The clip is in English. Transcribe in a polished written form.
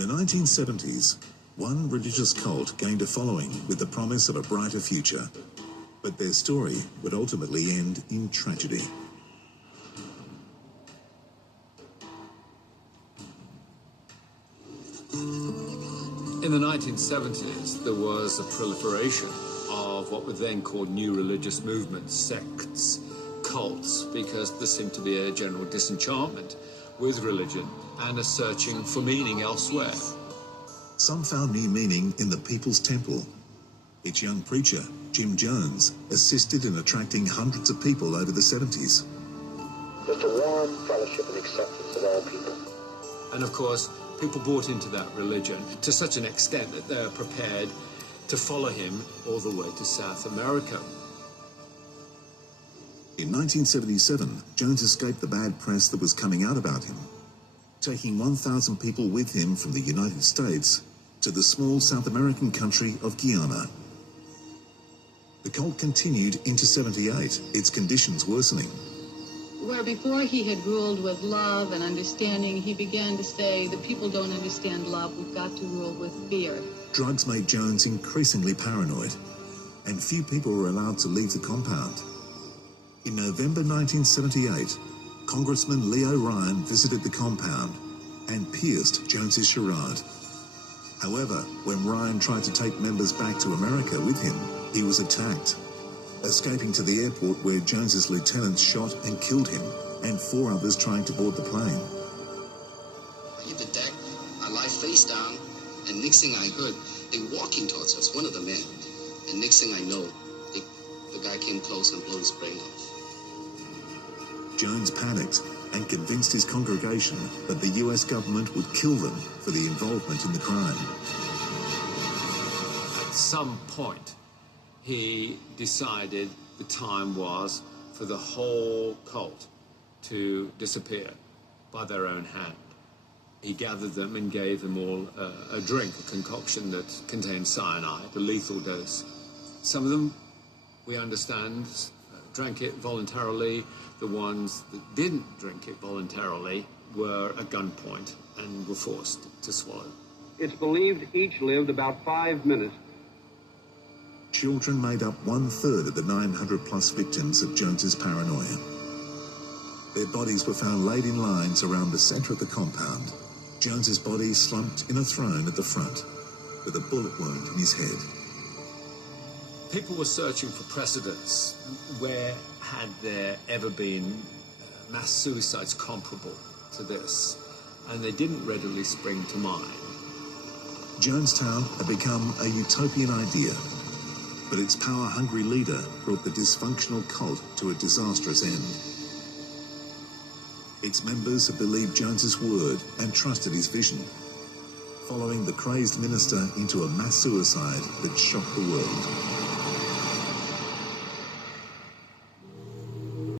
the 1970s, one religious cult gained a following with the promise of a brighter future, but their story would ultimately end in tragedy. In the 1970s, there was a proliferation of what were then called new religious movements, sects, cults, because there seemed to be a general disenchantment with religion and a searching for meaning elsewhere. Some found new meaning in the People's Temple. Its young preacher, Jim Jones, assisted in attracting hundreds of people over the 70s. Just a warm fellowship and acceptance of all people. And of course, people bought into that religion to such an extent that they're prepared to follow him all the way to South America. In 1977, Jones escaped the bad press that was coming out about him, taking 1,000 people with him from the United States to the small South American country of Guyana. The cult continued into 78, its conditions worsening. Where before he had ruled with love and understanding, he began to say, the people don't understand love, we've got to rule with fear. Drugs made Jones increasingly paranoid, and few people were allowed to leave the compound. In November 1978, Congressman Leo Ryan visited the compound and pierced Jones's charade. However, when Ryan tried to take members back to America with him, he was attacked, escaping to the airport where Jones's lieutenants shot and killed him, and 4 others trying to board the plane. I hit the deck, I lie face down, and next thing I heard, they walking towards us, one of the men. And next thing I know, the guy came close and blew his brain off. Jones panicked and convinced his congregation that the US government would kill them for the involvement in the crime. At some point, he decided the time was for the whole cult to disappear by their own hand. He gathered them and gave them all a drink, a concoction that contained cyanide, a lethal dose. Some of them, we understand, drank it voluntarily. The ones that didn't drink it voluntarily were at gunpoint and were forced to swallow. It's believed each lived about 5 minutes. Children made up 1/3 of the 900+ victims of Jones's paranoia. Their bodies were found laid in lines around the center of the compound. Jones's body slumped in a throne at the front, with a bullet wound in his head. People were searching for precedents. Where had there ever been mass suicides comparable to this? And they didn't readily spring to mind. Jonestown had become a utopian idea, but its power-hungry leader brought the dysfunctional cult to a disastrous end. Its members had believed Jones's word and trusted his vision, following the crazed minister into a mass suicide that shocked the world.